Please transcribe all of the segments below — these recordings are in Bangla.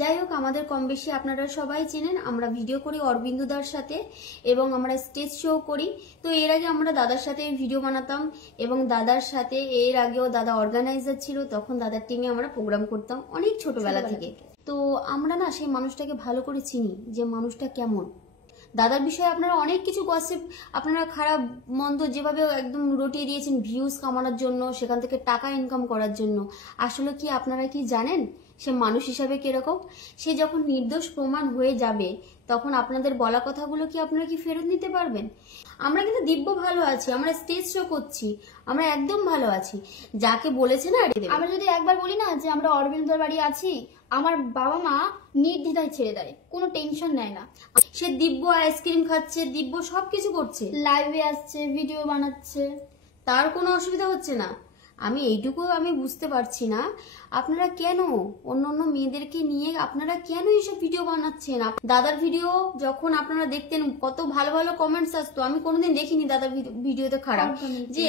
যাই হোক, আমাদের কম বেশি আপনারা সবাই চেনেন, আমরা ভিডিও করি অরবিন্দুদার সাথে এবং আমরা স্টেজ শো করি। তো এর আগে আমরা দাদার সাথে ভিডিও বানাতাম এবং দাদার সাথে এর আগেও দাদা অর্গানাইজার ছিল, তখন দাদার টিমে আমরা প্রোগ্রাম করতাম অনেক ছোটবেলা থেকে। তো আমরা না সেই মানুষটাকে ভালো করে চিনি যে মানুষটা কেমন। দাদার বিষয়ে আপনারা অনেক কিছু গসিপ, আপনারা খারাপ মন্দ যেভাবে একদম রটিয়ে দিয়েছেন ভিউজ কামানোর জন্য, সেখান থেকে টাকা ইনকাম করার জন্য। আসলে কি আপনারা কি জানেন সে মানুষ হিসাবে কিরকম? সে যখন নির্দোষ প্রমাণ হয়ে যাবে তখন আপনাদের বলা কথাগুলো কি আপনারা কি ফেরত নিতে পারবেন? আমরা কিন্তু দিব্য ভালো আছি, আমরা স্টেজ শো করছি, আমরা একদম ভালো আছি। যাকে বলেছে না, আমরা যদি একবার বলি না যে আমরা অরবিন্দর বাড়ি আছি, আমার বাবা মা নির্দ্বিধায় ছেড়ে দেয়, কোনো টেনশন নেয় না। সে দিব্য আইসক্রিম খাচ্ছে, দিব্য সবকিছু করছে, লাইভে আসছে, ভিডিও বানাচ্ছে, তার কোনো অসুবিধা হচ্ছে না। আমি এইটুকু বুঝতে পারছি না, আপনারা কেন অন্য অন্য মেয়েদেরকে নিয়ে আপনারা কেন এইসব ভিডিও বানাচ্ছেন? দাদার ভিডিও যখন আপনারা দেখতেন কত ভালো ভালো কমেন্টস আসতো, আমি কোনোদিন দেখিনি দাদার ভিডিওতে খারাপ। যে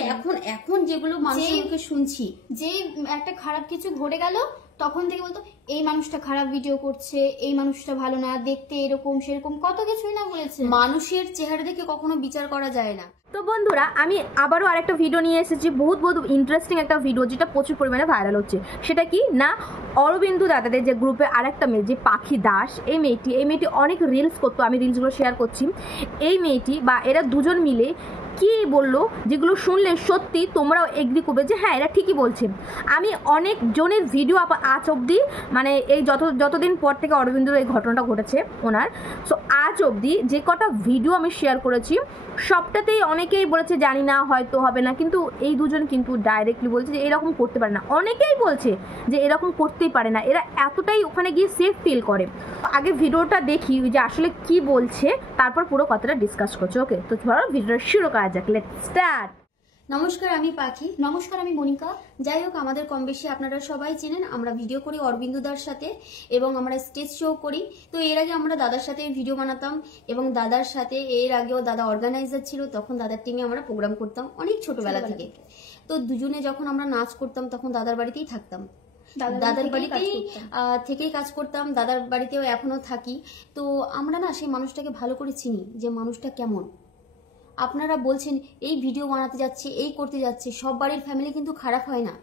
এখন যেগুলো মানুষকে শুনছি, যে একটা খারাপ কিছু ঘটে গেল তখন থেকে বলতো এই মানুষটা খারাপ ভিডিও করছে, এই মানুষটা ভালো না, দেখতে এরকম সেরকম কত কিছুই না বলেছে। মানুষের চেহারা দেখে কখনো বিচার করা যায় না। তো বন্ধুরা, আমি আবারও আরেকটা ভিডিও নিয়ে এসেছি, বহুত ইন্টারেস্টিং একটা ভিডিও, যেটা প্রচুর পরিমাণে ভাইরাল হচ্ছে। সেটা কি না, অরবিন্দু দাদাদের যে গ্রুপে আরেকটা মেয়ে যে পাখি দাস, এই মেয়েটি অনেক রিলস করতো, আমি রিলসগুলো শেয়ার করছি। এই মেয়েটি বা এরা দুজন মিলে কি বললো, যেগুলো শুনলে সত্যি তোমরাও এগ্রি করবে যে হ্যাঁ এরা ঠিকই বলছে। আমি অনেক জনের ভিডিও আজ অবধি, মানে এই যতদিন পর থেকে অরবিন্দুর এই ঘটনাটা ঘটেছে ওনার, সো আজ অবধি যে কটা ভিডিও আমি শেয়ার করেছি সবটাতেই অনেকেই বলেছে জানি না, হয়তো হবে না, কিন্তু এই দুজন কিন্তু ডাইরেক্টলি বলছে যে এরকম করতে পারে না। অনেকেই বলছে যে এরকম করতেই পারে না, এরা এতটাই ওখানে গিয়ে সেফ ফিল করে। আগে ভিডিওটা দেখি যে আসলে কি বলছে, তারপর পুরো কথাটা ডিসকাস করছে। ওকে, তো ধরো ভিডিওটা শুরু করা যাক, লেটস স্টার্ট। নমস্কার, আমি পাখি। নমস্কার, আমি মনিকা। যাই হোক, আমাদের কম বেশি আপনারা সবাই চেনেন, আমরা ভিডিও করি অরবিন্দুদার সাথে এবং আমরা স্টেজ শো করি। তো এর আগে আমরা দাদার সাথে ভিডিও বানাতাম এবং দাদার সাথে এর আগেও দাদা অর্গানাইজার ছিল, তখন দাদার টিমে আমরা প্রোগ্রাম করতাম অনেক ছোটবেলা থেকে। তো দুজনে যখন আমরা নাচ করতাম তখন দাদার বাড়িতেই থাকতাম, দাদার বাড়িতেই থেকেই কাজ করতাম, দাদার বাড়িতেও এখনো থাকি। তো আমরা না সেই মানুষটাকে ভালো করে চিনি যে মানুষটা কেমন। আপনারা বলছেন এই ভিডিও বানাতে যাচ্ছে, এই করতে যাচ্ছে, সব বাড়ির ফ্যামিলি কিন্তু খারাপ হয় না।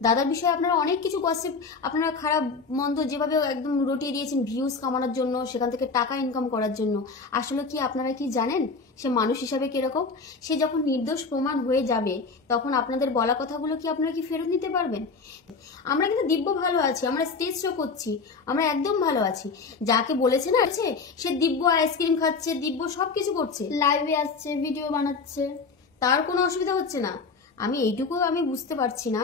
দাদার বিষয়ে আপনারা অনেক কিছু গসিপ, আপনারা খারাপ মন্দ যেভাবে একদম রটিয়ে দিয়েছেন ভিউজ কামানোর জন্য, সেখান থেকে টাকা ইনকাম করার জন্য। আসলে কি আপনারা কি জানেন সে মানুষ হিসাবে কিরকম? সে যখন নির্দোষ প্রমাণ হয়ে যাবে তখন আপনাদের বলা কথাগুলো কি আপনারা কি ফেরত নিতে পারবেন? আমরা কিন্তু দিব্য ভালো আছি, আমরা স্টেজ শো করছি, আমরা একদম ভালো আছি। যাকে বলেছে না সে দিব্য আইসক্রিম খাচ্ছে, দিব্য সবকিছু করছে, লাইভে আসছে, ভিডিও বানাচ্ছে, তার কোনো অসুবিধা হচ্ছে না। আমি এইটুকু বুঝতে পারছি না,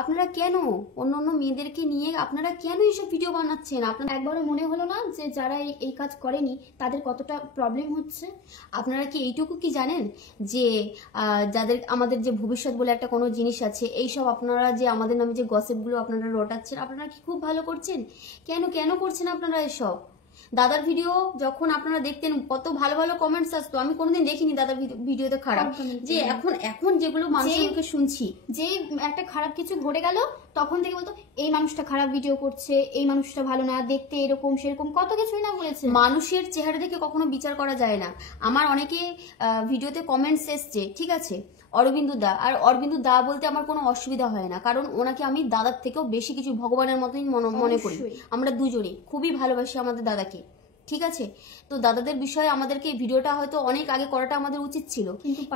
আপনারা কেন অন্য অন্য মেয়েদেরকে নিয়ে আপনারা কেন এইসব ভিডিও বানাচ্ছেন? আপনার একবারও মনে হলো না যে যারা এই কাজ করেনি তাদের কতটা প্রবলেম হচ্ছে? আপনারা কি এইটুকু কি জানেন যে যাদের আমাদের যে ভবিষ্যৎ বলে একটা কোনো জিনিস আছে, এইসব আপনারা যে আমাদের নামে যে গসিপগুলো আপনারা রটাচ্ছেন, আপনারা কি খুব ভালো করছেন? কেন করছেন আপনারা এসব? দাদার ভিডিও যখন আপনারা দেখতেন কত ভালো ভালো কমেন্টস আসতো, আমি কোনোদিন দেখিনি দাদার ভিডিওতে খারাপ। যে এখন যেগুলো মানুষকে শুনছি, যে একটা খারাপ কিছু ঘটে গেল তখন থেকে বলতো এই মানুষটা খারাপ ভিডিও করছে, এই মানুষটা ভালো না, দেখতে এরকম সেরকম কত কিছুই না বলেছে। মানুষের চেহারা দেখে কখনো বিচার করা যায় না। আমার অনেকে ভিডিওতে কমেন্টস এসছে, ঠিক আছে, অরবিন্দু দা, আর অরবিন্দু দা বলতে আমার কোনো অসুবিধা হয় না, কারণ ওনাকে আমি দাদার থেকেও বেশি কিছু ভগবানের মতোই মনে করি। আমরা দুজনেই খুবই ভালোবাসি আমাদের দাদাকে, ঠিক আছে। তো দাদাদের বিষয়ে আমাদেরকে ভিডিওটা হয়তো অনেক আগে করাটা আমাদের উচিত ছিল,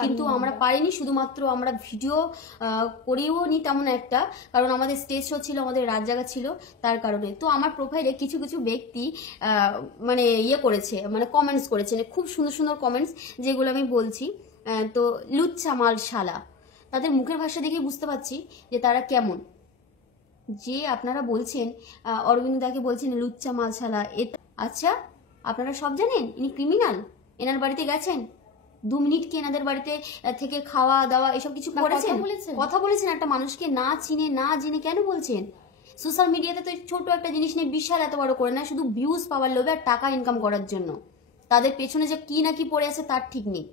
কিন্তু আমরা পারিনি। শুধুমাত্র আমরা ভিডিও করিও নি তেমন একটা, কারণ আমাদের স্টেজ শো ছিল, আমাদের রাত জাগা ছিল, তার কারণে। তো আমার প্রোফাইলে কিছু কিছু ব্যক্তি মানে করেছে, মানে কমেন্টস করেছে, খুব সুন্দর সুন্দর কমেন্টস, যেগুলো আমি বলছি। তো লুচ্চা মাল শালা, তাদের মুখের ভাষা দেখে বুঝতে পারছি যে তারা কেমন। যে আপনারা বলছেন অরবিন্দ দাকে বলছেন লুচ্চা মাল শালা, আচ্ছা আপনারা সব জানেন ইনি ক্রিমিনাল? এনার বাড়িতে গেছেন 2 মিনিট কি এনাদের বাড়িতে থেকে খাওয়া দাওয়া এসব কিছু করেছেন? কথা বলেছেন? একটা মানুষকে না চিনে না জেনে কেন বলছেন? সোশ্যাল মিডিয়াতে তো ছোট একটা জিনিস নিয়ে বিশাল এত বড় করে না, শুধু ভিউজ পাওয়ার লোভে আর টাকা ইনকাম করার জন্য। তাদের পেছনে যে কি না কি পড়ে আছে তার ঠিক নেই।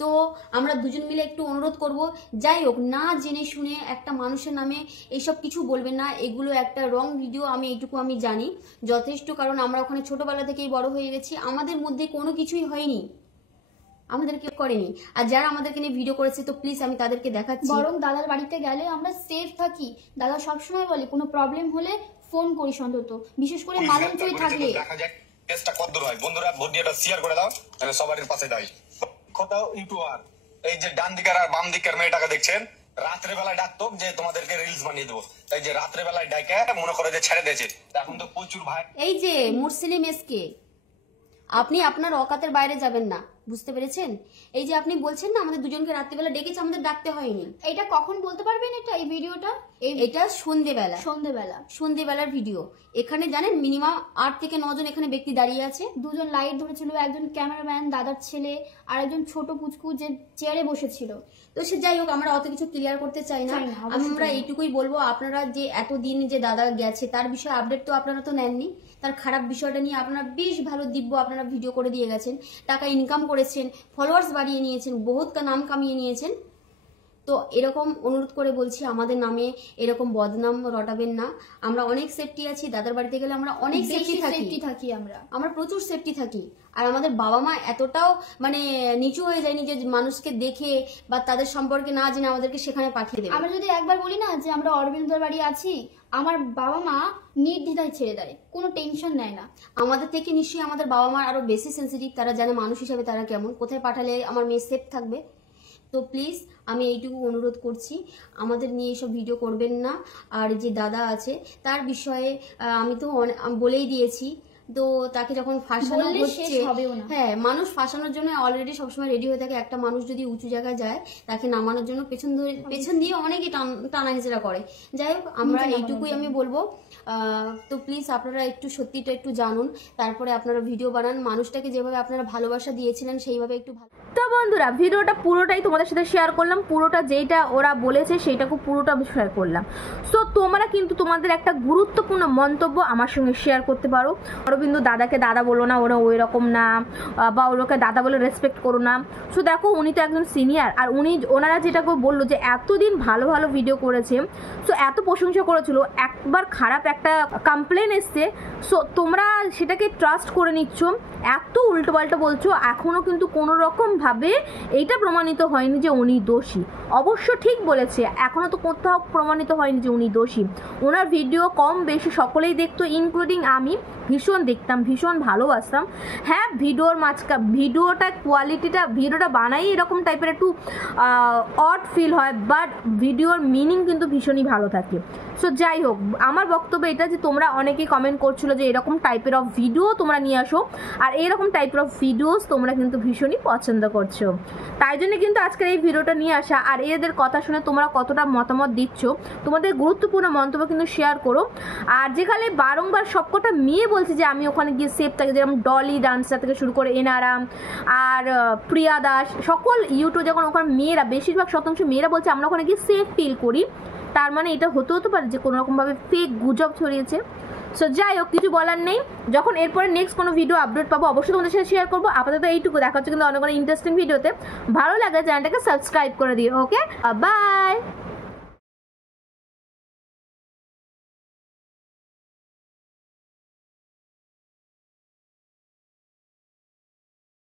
তো তো আমরা দুজন মিলে একটু অনুরোধ করব, যাই হোক না জেনে শুনে একটা মানুষের নামে এইসব কিছু বলবেন না, এগুলো একটা রং ভিডিও। আমি এইটুকু আমি জানি যথেষ্ট, কারণ আমরা ওখানে ছোটবেলা থেকেই বড় হয়ে গেছি, আমাদের মধ্যে কোনো কিছুই হয়নি, আমাদের কেউ করেনি। আর যারা আমাদেরকে নিয়ে ভিডিও করেছে তো প্লিজ আমি তাদেরকে দেখাচ্ছি। বরং দাদার বাড়িতে গেলে আমরা সেফ থাকি। দাদা সবসময় বলে কোনো প্রবলেম হলে ফোন করিস অন্তত, বিশেষ করে মালঞ্চই থাকলে। দেখা যাক টেস্টটা কতদূর হয়। বন্ধুরা ভিডিওটা শেয়ার করে দাও, তাহলে সবার পাশে দাও। কোথাও ইউটিউবার এই যে ডান দিকের আর বাম দিকের মেয়েটাকে দেখছেন, রাত্রে বেলায় ডাকতো যে তোমাদেরকে রিলস বানিয়ে দেবো, এই যে রাত্রে বেলায় ডাকে মনে করে যে ছেড়ে দিয়েছে। এখন তো প্রচুর ভাই, এই যে মুরসিলিম এসকে, আপনি আপনার অকাতের বাইরে যাবেন না, বুঝতে পেরেছেন? এই যে আপনি বলছেন না আমাদের দুজনকে রাত্রিবেলা ডেকেছে, আমাদের ডাকতে হয়নি। এটা কখন বলতে পারবেন? এই ভিডিওটা এটা সন্ধেবেলা, সন্ধেবেলার ভিডিও। এখানে জানেন মিনিমাম 8 থেকে 9 জন এখানে ব্যক্তি দাঁড়িয়ে আছে। দুজন লাইট ধরেছিল, একজন ক্যামেরাম্যান দাদার ছেলে, আর একজন ছোট পুচকু যে চেয়ারে বসেছিল। তো সে যাই হোক, আমরা অত কিছু ক্লিয়ার করতে চাই না। আমরা এইটুকুই বলবো, আপনারা যে এতদিন যে দাদা গেছে তার বিষয়ে আপডেট তো আপনারা তো নেননি, তার খারাপ বিষয়টা নিয়ে আপনারা বেশ ভালো দিব্য আপনারা ভিডিও করে দিয়ে গেছেন, টাকা ইনকাম করেছেন, ফলোয়ার্স বাড়িয়ে নিয়েছেন, বহুত নাম কামিয়ে নিয়েছেন। তো এরকম অনুরোধ করে বলছি, আমাদের নামে এরকম বদনাম রটাবেন না। আমরা অনেক সেফটি আছি, দাদার বাড়িতে গেলে আমরা অনেক সেফটি থাকি, আমরা প্রচুর সেফটি থাকি। আর আমাদের বাবা মা এতটাও মানে নিচু হয়ে যায়নি যে মানুষকে দেখে বা তাদের সম্পর্কে না জেনে আমাদেরকে সেখানে পাঠিয়ে দেবে। আমরা যদি একবার বলি না যে আমরা অরবিন্দর বাড়ি আছি, আমার বাবা মা নির্দ্বিধায় ছেড়ে দেয়, কোনো টেনশন নেয় না। আমাদের থেকে নিশ্চয়ই আমাদের বাবা মা আরো বেশি সেন্সিটিভ, তারা জানে মানুষ হিসাবে তারা কেমন, কোথায় পাঠালে আমার মেয়ে সেফ থাকবে। তো প্লিজ আমি এইটুকু অনুরোধ করছি, আমাদের নিয়ে এসব ভিডিও করবেন না। আর যে দাদা আছে তার বিষয়ে আমি তো বলেই দিয়েছি, তো তাকে যখন ফাঁসানো হচ্ছে, হ্যাঁ মানুষ ফাঁসানোর জন্য অলরেডি সবসময় রেডি হয়ে থাকে। একটা মানুষ যদি উঁচু জায়গায় যায় তাকে নামানোর জন্য পেছন দিয়ে অনেকে টানা হেঁচড়া করে। যাই হোক, আমরা এইটুকুই আমি বলবো। তো প্লিজ আপনারা একটু সত্যিটা একটু জানুন, তারপরে আপনারা ভিডিও বানান। মানুষটাকে যেভাবে আপনারা ভালোবাসা দিয়েছিলেন সেইভাবে একটু ভালো। তো বন্ধুরা, ভিডিওটা পুরোটাই তোমাদের সাথে শেয়ার করলাম, পুরোটা যেটা ওরা বলেছে সেইটাকে পুরোটা শেয়ার করলাম। সো তোমরা কিন্তু তোমাদের একটা গুরুত্বপূর্ণ মন্তব্য আমার সঙ্গে শেয়ার করতে পারো। অরবিন্দু দাদাকে দাদা বলো না, ওরা ওই রকম না, বা ওরকে দাদা বলে রেসপেক্ট করো না। সো দেখো, উনি তো একজন সিনিয়র, আর ওনারা যেটাকে বললো যে এতদিন ভালো ভালো ভিডিও করেছে, সো এত প্রশংসা করেছিল, একবার খারাপ একটা কমপ্লেন এসছে, সো তোমরা সেটাকে ট্রাস্ট করে নিচ্ছ, এত উল্টোপাল্টা বলছো। এখনও কিন্তু কোনো রকমভাবে এইটা প্রমাণিত হয়নি যে উনি দোষী। অবশ্য ঠিক বলেছে, এখনও তো কোথাও প্রমাণিত হয়নি যে উনি দোষী। ওনার ভিডিও কম বেশি সকলেই দেখতো, ইনক্লুডিং আমি ভীষণ দেখতাম, ভীষণ ভালোবাসতাম। হ্যাঁ, ভিডিওটা কোয়ালিটিটা, ভিডিওটা বানাই এরকম টাইপের একটু অড ফিল হয়, বাট ভিডিওর মিনিং কিন্তু ভীষণই ভালো থাকে। সো যাই হোক, আমার বক্তব্য এটা যে তোমরা অনেকেই কমেন্ট করছিলো যে এরকম টাইপের অফ ভিডিও তোমরা নিয়ে আসো, আর এইরকম টাইপের অফ ভিডিওস তোমরা কিন্তু ভীষণই পছন্দ করছো। তাই জন্য কিন্তু আজকের এই ভিডিওটা নিয়ে আসা। আর এদের কথা শুনে তোমরা কতটা মতামত দিচ্ছ, তোমাদের গুরুত্বপূর্ণ মন্তব্য কিন্তু শেয়ার করো। আর যেখানে বারংবার সবকটা মেয়ে বলছে যে আমি ওখানে গিয়ে সেফ থাকি, যেরকম ডলি ডান্সার থেকে শুরু করে এনারাম আর প্রিয়া দাস, সকল ইউটিউব যখন ওখানে মেয়েরা, বেশিরভাগ শতাংশ মেয়েরা বলছে আমরা ওখানে গিয়ে সেফ ফিল করি, তার মানে এটা হতে পারে যে কোনো রকমভাবে ফেক গুজব ছড়িয়েছে। সো যাই হোক, কিছু বলার নেই। যখন এরপরে নেক্সট কোনো ভিডিও আপডেট পাবো অবশ্যই তোমাদের সাথে শেয়ার করবো। আপাতত এইটুকু, দেখা হচ্ছে কিন্তু অনেক ইন্টারেস্টিং ভিডিওতে। ভালো লাগে চ্যানেলটাকে সাবস্ক্রাইব করে দিও। ওকে, বাই।